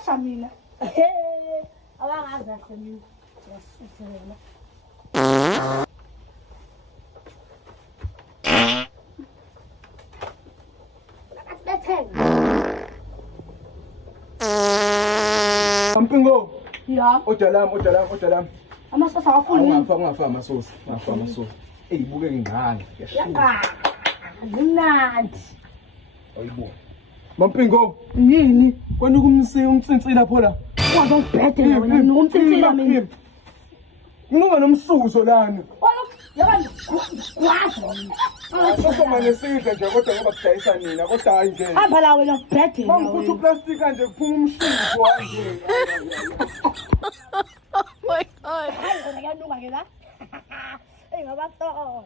Uyangixosha mina. Awangazi kahle mina. Yasithela. Mpingo. Ya. Odalam. Amasosa awafuni. Ungafa amasosa. Buke ngingane. Ya. Mnandi. Ayibo. Mpingo. Yini? Kwani umtsintsila lapho la. Kwazi ungibhede wena ngumtsintsila mina. Ngoba nomsuzo lana. Yabani kwazi mina. Soma nesidle nje kodwa ngoba kudayisa nina kodwa hayi nje. Hamba la wena ubhede. Mangifutha uplastic kanje kuphuma umshizo wanje. My God. Hayi ngiyalunga ke la. Ngoba so.